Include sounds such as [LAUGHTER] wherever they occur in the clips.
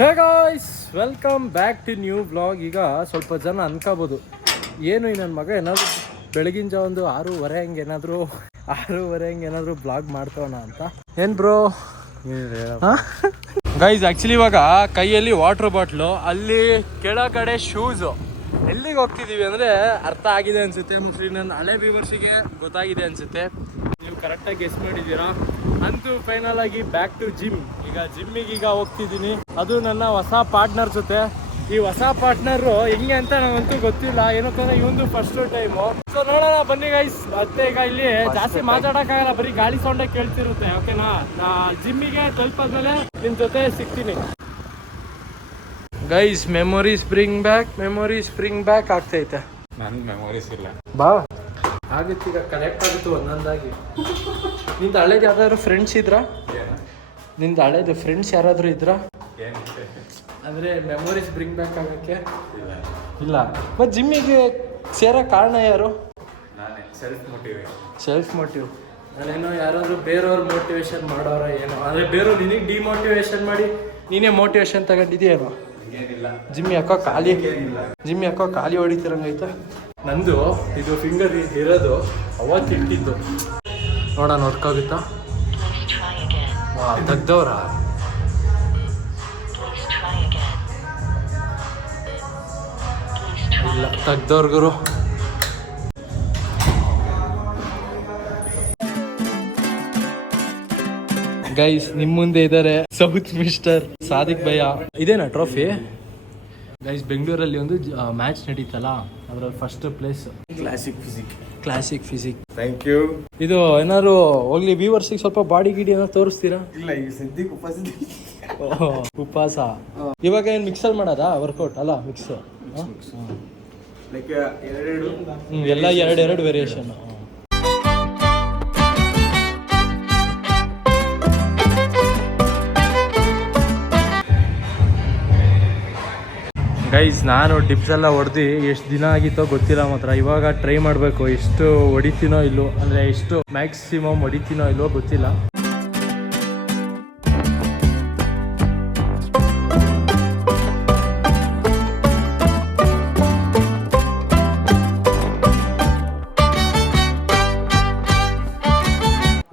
Hey guys welcome back to new blog ಈಗ ಸ್ವಲ್ಪ ಜನ ಅನ್ಕೋಬೋದು. ಏನು ಈ ನನ್ನ ಮಗ ಏನಾದರೂ ಬೆಳಗಿನ ಜಾವ ಒಂದು ಆರೂವರೆ ಹಂಗೆ ಏನಾದರೂ, ಆರೂವರೆ ಹಂಗೆ ಏನಾದರೂ ಬ್ಲಾಗ್ ಮಾಡ್ತೋಣ ಅಂತ? ಏನು ಬ್ರೋ ಗೈಸ್ ಆ್ಯಕ್ಚುಲಿ ಇವಾಗ ಕೈಯಲ್ಲಿ ವಾಟರ್ ಬಾಟ್ಲು ಅಲ್ಲಿ ಕೆಳಗಡೆ ಶೂಸು ಎಲ್ಲಿಗೆ ಹೋಗ್ತಿದ್ದೀವಿ ಅಂದರೆ ಅರ್ಥ ಆಗಿದೆ ಅನ್ಸುತ್ತೆ. ಮೋಸ್ಟ್ಲಿ ನನ್ನ ಹಳೆ ವ್ಯೂವರ್ಸಿಗೆ ಗೊತ್ತಾಗಿದೆ ಅನ್ಸುತ್ತೆ. ನೀವು ಕರೆಕ್ಟಾಗಿ ಗೆಸ್ ಮಾಡಿದ್ದೀರಾ? ಅಂತೂ ಫೈನಲ್ ಆಗಿ ಬ್ಯಾಕ್ ಟು ಜಿಮ್ ಈಗ ಜಿಮ್ಮಿಗೆ ಈಗ ಹೋಗ್ತಿದ್ದೀನಿ. ಅದು ನನ್ನ ಹೊಸ ಪಾರ್ಟ್ನರ್ ಜೊತೆ. ಈ ಹೊಸ ಪಾರ್ಟ್ನರ್ ಹೆಂಗೆ ಅಂತ ನಂಗಂತೂ ಗೊತ್ತಿಲ್ಲ. ಏನಕ್ಕಂದ್ರೆ ಇವಂದು ಫಸ್ಟ್ ಟೈಮು ಸೊ ನೋಡೋಣ ಬನ್ನಿ ಗೈಸ್ ಮತ್ತೆ ಈಗ ಇಲ್ಲಿ ಜಾಸ್ತಿ ಮಾತಾಡೋಕ್ಕಾಗಲ್ಲ. ಬರೀ ಗಾಳಿ ಸೌಂಡೇ ಕೇಳ್ತಿರುತ್ತೆ. ಓಕೆನಾ ಜಿಮ್ಮಿಗೆ ತಲುಪಾದ್ಮೇಲೆ ನಿಮ್ ಜೊತೆ ಸಿಗ್ತೀನಿ. Guys memory spring back memory spring back ಆಗ್ತೈತೆ. ನನ್ಗೆ ಮೆಮೊರೀಸ್ ಇಲ್ಲ. ಬಾ. ಆಗುತ್ತೆ ಈಗ ಕನೆಕ್ಟ್ ಆಗುತ್ತೆ ಒಂದೊಂದಾಗಿ. ನಿಂದ ಹಳೇದು ಯಾವ್ದಾದ್ರು ಫ್ರೆಂಡ್ಸ್ ಇದ್ರಾ? ನಿಂದ ಹಳೇದು ಫ್ರೆಂಡ್ಸ್ ಯಾರಾದರೂ ಇದ್ರಾ? ಅಂದರೆ ಮೆಮೊರೀಸ್ ಬ್ರಿಂಗ್ ಬ್ಯಾಕ್ ಆಗೋಕ್ಕೆ? ಇಲ್ಲ. ಇಲ್ಲ ಮತ್ತು ಜಿಮ್ಮಿಗೆ ಸೇರೋ ಕಾರಣ ಯಾರು? ಸೆಲ್ಫ್ ಮೋಟಿವೇಟ್ ಸೆಲ್ಫ್ ಮೋಟಿವ್ ನಾನೇನೋ ಯಾರಾದರೂ ಬೇರೆಯವ್ರ ಮೋಟಿವೇಶನ್ ಮಾಡೋರ ಏನೋ. ಅಂದರೆ ಬೇರೆಯವ್ರು ನಿನಗೆ ಡಿಮೋಟಿವೇಶನ್ ಮಾಡಿ ನೀನೇ ಮೋಟಿವೇಶನ್ ತಗೊಂಡಿದ್ಯೇನೋ? ಹಂಗೇನಿಲ್ಲ. ಜಿಮ್ಮಿ ಯಾಕೋ ಖಾಲಿ ಜಿಮ್ಮಿ ಯಾಕೋ ಖಾಲಿ ಹೊಡಿತಿರಂಗೈತೆ ನಂದು ಇದು ಫಿಂಗರ್ ಇರೋದು ಅವತ್ತು ಇಟ್ಟಿದ್ದು ನೋಡೋಣ ಹೊರ್ಕಾಗುತ್ತಾ ತೆಗ್ದವ್ರ ಇಲ್ಲ again. ತೆಗ್ದವ್ರಿಗೂ ಗೈಸ್ ನಿಮ್ ಮುಂದೆ ಇದ್ದಾರೆ ಸೌತ್ ಮಿಸ್ಟರ್ ಸಾದಿಕ್ ಭಯ್ಯ ಇದೇನಾ ಟ್ರೋಫಿ ಗೈಸ್ ಬೆಂಗಳೂರಲ್ಲಿ ಒಂದು ಮ್ಯಾಚ್ ನಡೀತಲ್ಲ ಅದ್ರಲ್ಲಿ first place classic physique classic physique thank you ಇದು ಏನಾದ್ರು ಹೋಗ್ಲಿ ವ್ಯೂವರ್ಸಿಗೆ ಸ್ವಲ್ಪ ಬಾಡಿ ಗಿಡಿ ಏನಾದ್ರು ತೋರಿಸ್ತೀರಾ? ಇಲ್ಲ ಈ ಸದ್ಯಕ್ಕೆ ಉಪವಾಸ ಓಹ್, ಉಪವಾಸ. ಇವಾಗ ಏನ್ ಮಿಕ್ಸರ್ ಮಾಡೋದಾ? ವರ್ಕೌಟ್ ಅಲ್ಲ ಮಿಕ್ಸ್ ಲೈಕ್ ಎರಡೆರಡು ಎಲ್ಲ ಎರಡೆರಡು ಎರಡು ವೇರಿಯೇಷನ್ ಗೈಸ್ ನಾನು ಟಿಪ್ಸ್ ಎಲ್ಲ ಹೊಡೆದು ಎಷ್ಟು ದಿನ ಆಗಿತ್ತೋ ಗೊತ್ತಿಲ್ಲ ಮಾತ್ರ. ಇವಾಗ ಟ್ರೈ ಮಾಡಬೇಕು, ಎಷ್ಟು ಹೊಡಿತೀನೋ ಇಲ್ಲೋ, ಅಂದರೆ ಎಷ್ಟು ಮ್ಯಾಕ್ಸಿಮಮ್ ಹೊಡಿತೀನೋ ಇಲ್ಲೋ ಗೊತ್ತಿಲ್ಲ.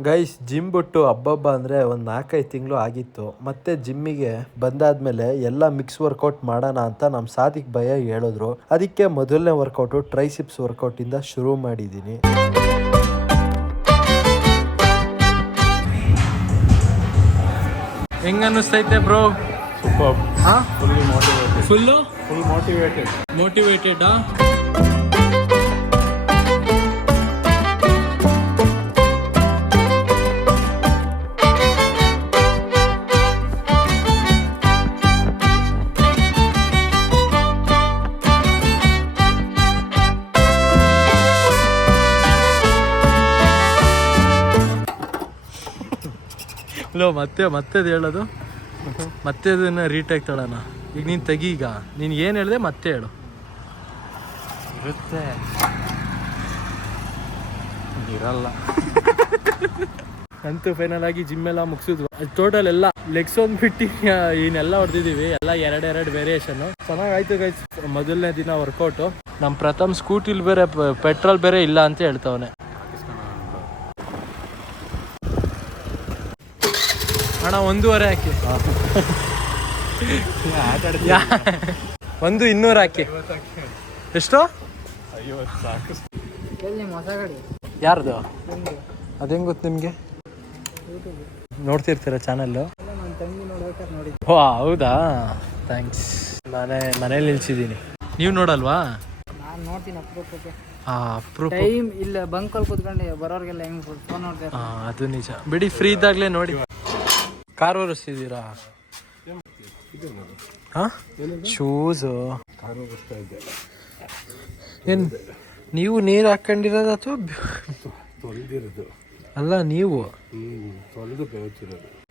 ಗೈಸ್ ಜಿಮ್ ಬಿಟ್ಟು ಹಬ್ಬಬ್ಬ ಅಂದರೆ ಒಂದು ನಾಲ್ಕೈದು ತಿಂಗಳು ಆಗಿತ್ತು. ಮತ್ತೆ ಜಿಮ್ಮಿಗೆ ಬಂದಾದ್ಮೇಲೆ ಎಲ್ಲ ಮಿಕ್ಸ್ ವರ್ಕೌಟ್ ಮಾಡೋಣ ಅಂತ ನಮ್ಮ ಸಾಧಿಕ್ ಭಯ ಹೇಳಿದ್ರು. ಅದಕ್ಕೆ ಮೊದಲನೇ ವರ್ಕೌಟು ಟ್ರೈಸಿಪ್ಸ್ ವರ್ಕೌಟಿಂದ ಶುರು ಮಾಡಿದ್ದೀನಿ ಹೆಂಗ ಅನ್ನಿಸ್ತೈತೆ bro super full motivated full full motivated ಮೋಟಿವೇಟೆಡಾ ಲೋ ಮತ್ತೆ ಮತ್ತೆ ಅದು ಹೇಳೋದು? ಮತ್ತೆ ಅದನ್ನ ರೀಟೇಕ್ ತಗೋಣ ಈಗ ನೀನು ತೆಗಿ ಈಗ. ನೀನು ಏನು ಹೇಳಿದೆ ಮತ್ತೆ ಹೇಳು. ಇರುತ್ತೆ. ಇರಲ್ಲ. ಅಂತೂ ಫೈನಲ್ ಆಗಿ ಜಿಮ್ ಎಲ್ಲ ಮುಗಿಸಿದ್ವು. ಟೋಟಲ್ ಎಲ್ಲ ಲೆಗ್ಸ್ ಒಂದು ಬಿಟ್ಟು ಇನ್ನೆಲ್ಲ ಹೊಡೆದಿದ್ದೀವಿ ಎಲ್ಲ ಎರಡೆರಡು ವೇರಿಯೇಷನ್ ಚೆನ್ನಾಗಾಯ್ತು ಗೈಸ್ ಮೊದಲನೇ ದಿನ ವರ್ಕೌಟು ನಮ್ಮ ಪ್ರಥಮ್ ಸ್ಕೂಟಿಲಿ ಬೇರೆ ಪೆಟ್ರೋಲ್ ಬೇರೆ ಇಲ್ಲ ಅಂತ ಹೇಳ್ತವನೆ. ಅಣ್ಣ ಒಂದೂವರೆ ಹಾಕಿ. ಒಂದು ಇನ್ನೂರು ಹಾಕಿ. ಎಷ್ಟು? ಯಾರ್ದು? ಅದು ಗೊತ್ತು ನಿಮಗೆ? ನೋಡ್ತಿರ್ತೀರ ಚಾನಲ್ಲು? ಓ ಹೌದಾ? ಥ್ಯಾಂಕ್ಸ್. ಮನೆ ಮನೇಲಿ ನಿಲ್ಸಿದ್ದೀನಿ. ನೀವು ನೋಡಲ್ವಾ? ನಾನು ನೋಡ್ತೀನಿ ಅಪರೂಪಕ್ಕೆ. ಟೈಮ್ ಇಲ್ಲ ಬಂಕಲ್ಲಿ ಕೂತ್ಕೊಂಡು ಬರೋರಿಗೆಲ್ಲ ಹೆಂಗ್ ಫೋನ್ ನೋಡ್ತಾರೆ ಹಾಂ ಅದು ನಿಜ. ಬಿಡಿ ಫ್ರೀ ಇದ್ದಾಗಲೇ ನೋಡಿ. ಕಾರ್ ಓಡಿಸ್ತಿದ್ದೀರಾ? ಹಾಂ? ಶೂಸು. ಏನು, ನೀವು ನೀರು ಹಾಕೊಂಡಿರೋದು ಅಥವಾ ತೊಳೆದಿರೋದು ಅಲ್ಲ, ನೀವು?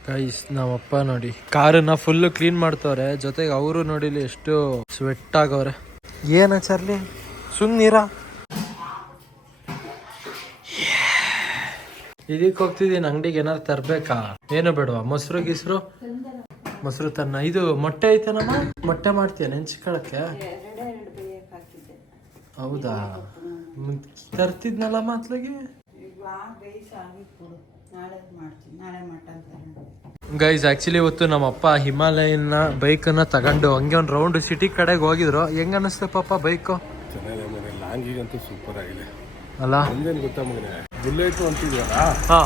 ಕೈಸ್ ನಮ್ಮಪ್ಪ ನೋಡಿ, ಕಾರನ್ನ ಫುಲ್ಲು ಕ್ಲೀನ್ ಮಾಡ್ತವ್ರೆ. ಜೊತೆಗೆ ಅವರು ನೋಡಿಲಿ ಎಷ್ಟು ಸ್ವೆಟ್ ಆಗವ್ರೆ. ಏನ ಚರ್ಲಿ ಸುಮ್ಮನಿರ ಇದಕ್ಕೆ ಹೋಗ್ತಿದ್ದೀನಿ ಅಂಗಡಿಗೆ ಏನಾರು ತರ್ಬೇಕಾ? ಏನು ಬೇಡವಾ? ಮೊಸರು ಗಿಸ್ರು? ಮೊಸರು ತನ್ನ. ಇದು ಮೊಟ್ಟೆ ಐತೇನಮ್ಮ? ಮೊಟ್ಟೆ ಮಾಡ್ತೀಯ ನೆಂಚ್ಕೊಳಕ್ಕೆ ಹೌದಾ? ತರ್ತಿದ್ನಲ್ಲ ಅತ್ಲಾಗೆ ಗೈಸ್ ಆಕ್ಚುಲಿ ಇವತ್ತು ನಮ್ಮ ಅಪ್ಪ ಹಿಮಾಲಯನ ಬೈಕನ್ನ ತಗೊಂಡು ಹಂಗೆ ಒಂದು ರೌಂಡ್ ಸಿಟಿ ಕಡೆಗೆ ಹೋಗಿದ್ರು. ಹೆಂಗ ಅನಿಸ್ತಪ್ಪ ಪಾಪ ಬೈಕು? ಚೆನ್ನಾಗಿದೆ ಲಾಂಗಿಗಂತೂ ಸೂಪರ್ ಆಗಿದೆ. ಅಲ್ಲ ಗೊತ್ತಾ ಬುಲೆಟ್ ಅಂತಿದ್ಯಲ್ಲ? ಹಾ.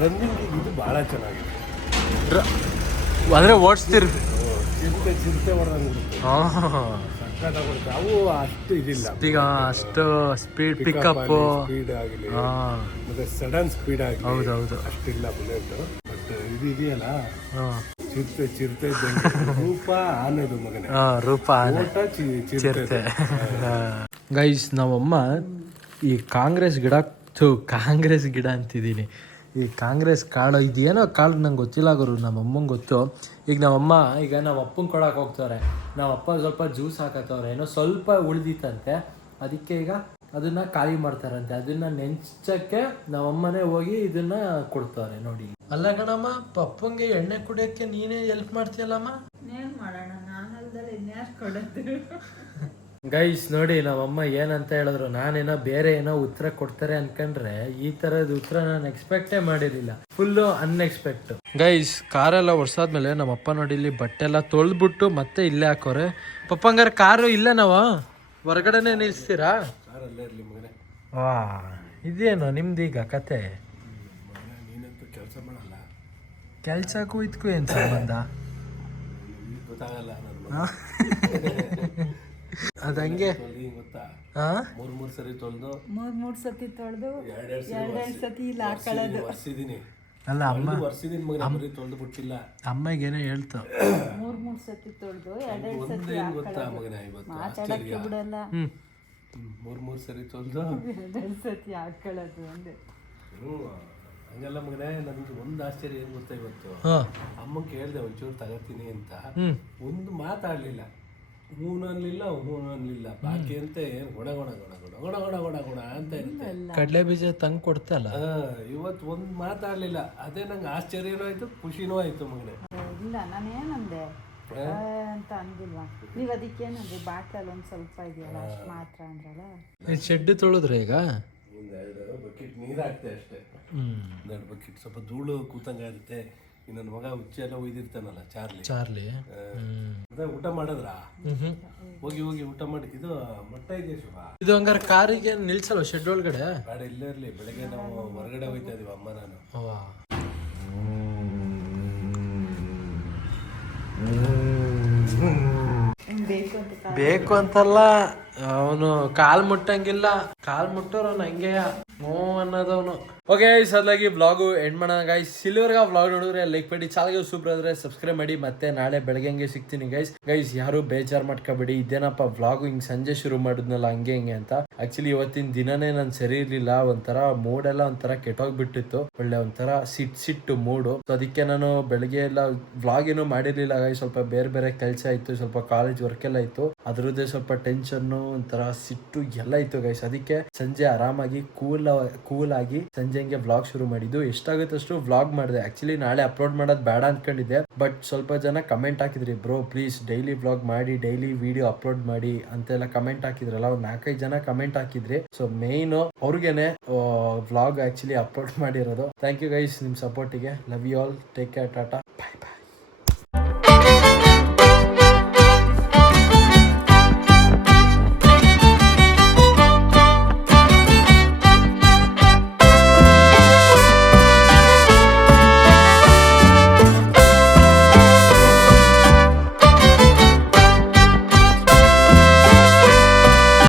ರನ್ನಿಂಗ್ ಇದು ಭಾಳ ಚೆನ್ನಾಗಿದೆ. ಅಂದರೆ ಓಡಿಸ್ತಿರ್. ಚಿಂತೆ ಚಿರತೆ ಚಿರತೆ ಹಾಂ. ಸಕ್ಕತ್ತಾಗ್ಬಿಡುತ್ತೆ ಅವು ಅಷ್ಟು ಇದಿಲ್ಲ. ಈಗ ಅಷ್ಟು ಸ್ಪೀಡ್ ಪಿಕಪ್ ಸ್ಪೀಡ್ ಆಗಲಿ ಹಾ. ಮತ್ತೆ ಸಡನ್ ಸ್ಪೀಡ್ ಆಗಲಿ ಹೌದು ಅಷ್ಟಿಲ್ಲ ಬುಲೆಟ್. ಬಟ್ ಇದು ಇದೆಯಲ್ಲ? ಹಾ. ಚಿರತೆ ಚಿರತೆ ರೂಪ ಆನೆದು ಮಗನೇ. ಹಾಂ ರೂಪ ಆನೆ. ಚಿರತೆ ಗೈಸ್ ನಮ್ಮಮ್ಮ ಈ ಕಾಂಗ್ರೆಸ್ ಗಿಡ ಥು ಕಾಂಗ್ರೆಸ್ ಗಿಡ ಅಂತಿದ್ದೀನಿ. ಈ ಕಾಂಗ್ರೆಸ್ ಕಾಳು ಇದೇನೋ ಕಾಳು ನಂಗೆ ಗೊತ್ತಿಲ್ಲ ಗುರು ನಮ್ಮ ಅಮ್ಮಂಗೆ ಗೊತ್ತು. ಈಗ ನಮ್ಮಮ್ಮ, ಈಗ ನಮ್ಮ ಅಪ್ಪಂಗೆ ಕೊಡೋಕೆ ಹೋಗ್ತಾರೆ ನಮ್ಮ ಅಪ್ಪ ಸ್ವಲ್ಪ ಜ್ಯೂಸ್ ಹಾಕತ್ತವ್ರೆ, ಏನೋ ಸ್ವಲ್ಪ ಉಳಿದಿತ್ತಂತೆ. ಅದಕ್ಕೆ ಈಗ ಅದನ್ನು ಖಾಲಿ ಮಾಡ್ತಾರಂತೆ. ಅದನ್ನು ನೆಂಚಕ್ಕೆ ನಮ್ಮಮ್ಮನೇ ಹೋಗಿ ಇದನ್ನು ಕೊಡ್ತಾರೆ ನೋಡಿ. ಅಲ್ಲ ಕಣಮ್ಮ, ಪಪ್ಪಂಗೆ ಎಣ್ಣೆ ಕುಡಿಯೋಕ್ಕೆ ನೀನೇ ಹೆಲ್ಪ್ ಮಾಡ್ತೀಯಲ್ಲಮ್ಮ? ಗೈಸ್ ನೋಡಿ ನಮ್ಮಮ್ಮ ಏನಂತ ಹೇಳಿದ್ರು ನಾನೇನೋ ಬೇರೆ ಏನೋ ಉತ್ತರ ಕೊಡ್ತಾರೆ ಅನ್ಕಂಡ್ರೆ ಈ ತರದ ಉತ್ತರ ನಾನು ಎಕ್ಸ್ಪೆಕ್ಟೇ ಮಾಡಿರಲಿಲ್ಲ. ಫುಲ್ಲು ಅನ್ಎಕ್ಸ್ಪೆಕ್ಟ್ ಗೈಸ್ ಕಾರೆಲ್ಲ ಒರ್ಸಾದ್ಮೇಲೆ ನಮ್ಮಪ್ಪ ನೋಡಿ ಇಲ್ಲಿ ಬಟ್ಟೆ ಎಲ್ಲ ತೊಳೆದ್ಬಿಟ್ಟು ಮತ್ತೆ ಇಲ್ಲೇ ಹಾಕೋರೆ. ಪಪ್ಪಂಗಾರ ಕಾರು ಇಲ್ಲೇ ನಾವು? ಹೊರಗಡೆನೆ ನಿಲ್ಸ್ತೀರಾ? ಕಾರಲ್ಲೇ ಇರಲಿ ಮಗನೇ ವಾ ಇದೇನು ಕತೆ? ನೀನಂತೂ ಕೆಲಸ ಮಾಡಲ್ಲ ಕೆಲ್ಸಕ್ಕೂ ಇದಕ್ಕೂ ಏನು ಸಂಬಂಧ ಈಗ ಗೊತ್ತಾಗಲ್ಲ ನನ್ನ ಅದು ಹಂಗೆ ತೊಳ್ದು ಗೊತ್ತಾ ಹಾ ಮೂರ್ ಮೂರ್ ಸರಿ ತೊಳೆದು ಮೂರ್ ಮೂರ್ ಸತಿ ತೊಳೆದು ಎರಡೆರಡು ಸತಿ ಇಲ್ಲ ಹಾಕೊಳ್ಳೋದು ವರ್ಷಿದೀನಿ. ಅಲ್ಲ ಅಮ್ಮ ವರ್ಷಿದೀನಿ ಮಗ ಬರೀ ತೊಳೆದು ಬಿಟ್ಟಿಲ್ಲ. ಅಮ್ಮಗೆ ಹೇಳ್ತು. ಮೂರ್ ಮೂರ್ ಸತಿ ತೊಳೆದು ಎರಡೆರಡು ಸತಿ ಒಂದೇನ್ ಗೊತ್ತಾ ಮಗನ ಇವತ್ತು? ಮಾತಾಡಕ್ಕೆ ಬಿಡಲ್ಲ. ಮೂರ್ ಮೂರ್ ಸರಿ ತೊಳೆದು. [LAUGHS] ಎರಡೆರಡು ಸತಿ ಹಾಕೊಳ್ಳೋದು ಒಂದೇ ಹ್ಞೂ ಹಂಗಲ್ಲ ಮಗನೇ ನನಗೆ ಒಂದು ಆಶ್ಚರ್ಯ ಏನ್ ಗೊತ್ತಾ ಇವತ್ತು? ಅಮ್ಮ ಅಮ್ಮಂಗೆ ಕೇಳಿದೆ ಒಂಚೂರು ತಗೋತೀನಿ ಅಂತ. ಒಂದು ಮಾತಾಡ್ಲಿಲ್ಲ. ಹ್ಞೂ ಅನ್ಲಿಲ್ಲ ಹ್ಞೂ ಅನ್ಲಿಲ್ಲ ಬಾಕಿ ಅಂತ ಏನು ಗೊಣ ಗೊಣ ಗೊಣ ಗೊಣ ಗೊಣ ಗೊಣ ಗೊಣ ಗೊಣ ಅಂತ ಇರುತ್ತೆ. ಕಡಲೆ ಬೀಜ ತಂಗ್ ಕೊಡ್ತಲ್ಲ? ಹಾ, ಇವತ್ತು ಒಂದು ಮಾತಾಡ್ಲಿಲ್ಲ. ಅದೇ ನಂಗೆ ಆಶ್ಚರ್ಯನೂ ಆಯ್ತು ಖುಷಿನೂ ಆಯ್ತು ಮಗಳೇ ಇಲ್ಲ ನಾನು ಏನಂದೆ ಆ, ಅಂತ ಅಂದಿಲ್ವಾ? ನೀವ್ ಅದಕ್ಕೇನಂದ್ರಿ ಬಾಟ್ಲಲ್ಲಿ ಒಂದ್ ಸ್ವಲ್ಪ ಇದೆಯಲ್ಲ ಅಷ್ಟು ಮಾತ್ರ ಅಂದ್ರಲ್ಲ? ಶೆಡ್ ತೊಳೆದ್ರೆ ಈಗ? ಒಂದೆರಡು ಬಕೆಟ್ ನೀರು ಹಾಕ್ತೆ ಅಷ್ಟೇ. ಹ್ಮ್. ಒಂದೆರಡು ಬಕೆಟ್ ಸ್ವಲ್ಪ ಧೂಳು ಕೂತಂಗಾಗುತ್ತೆ. ಈ ನನ್ನ ಮಗ ಹುಚ್ಚಿ ಎಲ್ಲ ಒಯ್ದಿರ್ತಾನಲ್ಲ ಚಾರ್ಲಿ. ಚಾರ್ಲಿ. ಅದೇ ಊಟ ಮಾಡಿದ್ರಾ. ಹೋಗಿ ಹೋಗಿ ಊಟ ಮಾಡಿ ಇದು ಮೊಟ್ಟೆ ಇದೆ ಶುಭ? ಇದು ಹಂಗಾರೆ ಕಾರಿಗೆ ನಿಲ್ಸಲ್ಲ ಶೆಡ್ ಒಳಗಡೆ? ಬೇಡ ಇಲ್ಲೇ ಇರಲಿ. ಬೆಳಗ್ಗೆ ನಾವು ಹೊರಗಡೆ ಹೋಯ್ತಾ ಇದೀವಿ ಅಮ್ಮ ನಾನು. ಬೇಕು ಅಂತ ಬೇಕು ಅಂತಲ್ಲ ಅವನು ಕಾಲ್ ಮುಟ್ಟಂಗಿಲ್ಲ. ಕಾಲ್ ಮುಟ್ಟೋರು ಅವ್ನು ಹಂಗೆಯ? ಹ್ಞೂ ಅನ್ನೋದವನು. ಓಕೆ ಅದಾಗಿ ಬ್ಲಾಗು ಎಂಡ್ ಮಾಡೋಣ. ಗೈಸ್ ಸಿಲ್ವರ್ಗ ಬ್ಲಾಗ್ ನೋಡಿದ್ರೆ ಲೈಕ್ ಮಾಡಿ ಚಾನಲ್ಗೆ ಸೂಪರ್ ಆದ್ರೆ ಸಬ್ಸ್ಕ್ರೈಬ್ ಮಾಡಿ, ಮತ್ತೆ ನಾಳೆ ಬೆಳಗ್ಗೆ ಸಿಗ್ತೀನಿ ಗೈಸ್ ಗೈಸ್ ಯಾರು ಬೇಜಾರ್ ಮಾಡ್ಕೋಬೇಡಿ. ಇದೇನಪ್ಪ ಬ್ಲಾಗು ಹಿಂಗ್ ಸಂಜೆ ಶುರು ಮಾಡಿದ್ನಲ್ಲ, ಹಂಗೆ ಹಿಂಗೆ ಅಂತ. ಆಕ್ಚುಲಿ ಇವತ್ತಿನ ದಿನನೇ ನಾನು ಸರಿ ಇರ್ಲಿಲ್ಲ. ಒಂಥರ ಮೂಡ್ ಎಲ್ಲ ಒಂಥರ ಕೆಟ್ಟೋಗ್ಬಿಟ್ಟಿತ್ತು. ಒಳ್ಳೆ ಒಂಥರ ಸಿಟ್ ಸಿಟ್ಟು ಮೂಡು ಸೊ ಅದಕ್ಕೆ ನಾನು ಬೆಳಗ್ಗೆ ಎಲ್ಲ ವ್ಲಾಗ್ ಏನು ಮಾಡಿರ್ಲಿಲ್ಲ ಗೈಸ್ ಸ್ವಲ್ಪ ಬೇರೆ ಬೇರೆ ಕೆಲಸ ಇತ್ತು, ಸ್ವಲ್ಪ ಕಾಲೇಜ್ ವರ್ಕ್ ಎಲ್ಲ ಇತ್ತು. ಅದ್ರದ್ದೇ ಸ್ವಲ್ಪ ಟೆನ್ಷನ್ ಒಂಥರ ಸಿಟ್ಟು ಎಲ್ಲ ಇತ್ತು ಗೈಸ್ ಅದಕ್ಕೆ ಸಂಜೆ ಆರಾಮಾಗಿ ಕೂಲ್ ಕೂಲ್ ಆಗಿ ಸಂಜೆ ಹಂಗೆ ವ್ಲಾಗ್ ಶುರು ಮಾಡಿದ್ದು. ಎಷ್ಟಾಗುತ್ತೆ ಅಷ್ಟು ವ್ಲಾಗ್ ಮಾಡಿದೆ. ಆಕ್ಚುಲಿ ನಾಳೆ ಅಪ್ಲೋಡ್ ಮಾಡೋದು ಬೇಡ ಅನ್ಕೊಂಡಿದ್ದೆ. ಬಟ್ ಸ್ವಲ್ಪ ಜನ ಕಮೆಂಟ್ ಹಾಕಿದ್ರಿ ಬ್ರೋ ಪ್ಲೀಸ್ ಡೈಲಿ ವ್ಲಾಗ್ ಮಾಡಿ ಡೈಲಿ ವಿಡಿಯೋ ಅಪ್ಲೋಡ್ ಮಾಡಿ ಅಂತೆಲ್ಲ ಕಮೆಂಟ್ ಹಾಕಿದ್ರಲ್ಲ. ಒಂದ್ ನಾಲ್ಕೈದು ಜನ ಕಮೆಂಟ್ ಹಾಕಿದ್ರಿ. ಸೊ ಮೇನ್ ಅವ್ರಿಗೆನೆ ವ್ಲಾಗ್ ಆಕ್ಚುಲಿ ಅಪ್ಲೋಡ್ ಮಾಡಿರೋದು. ಥ್ಯಾಂಕ್ ಯು ಗೈಸ್ ನಿಮ್ ಸಪೋರ್ಟಿಗೆ love you all take care tata bye bye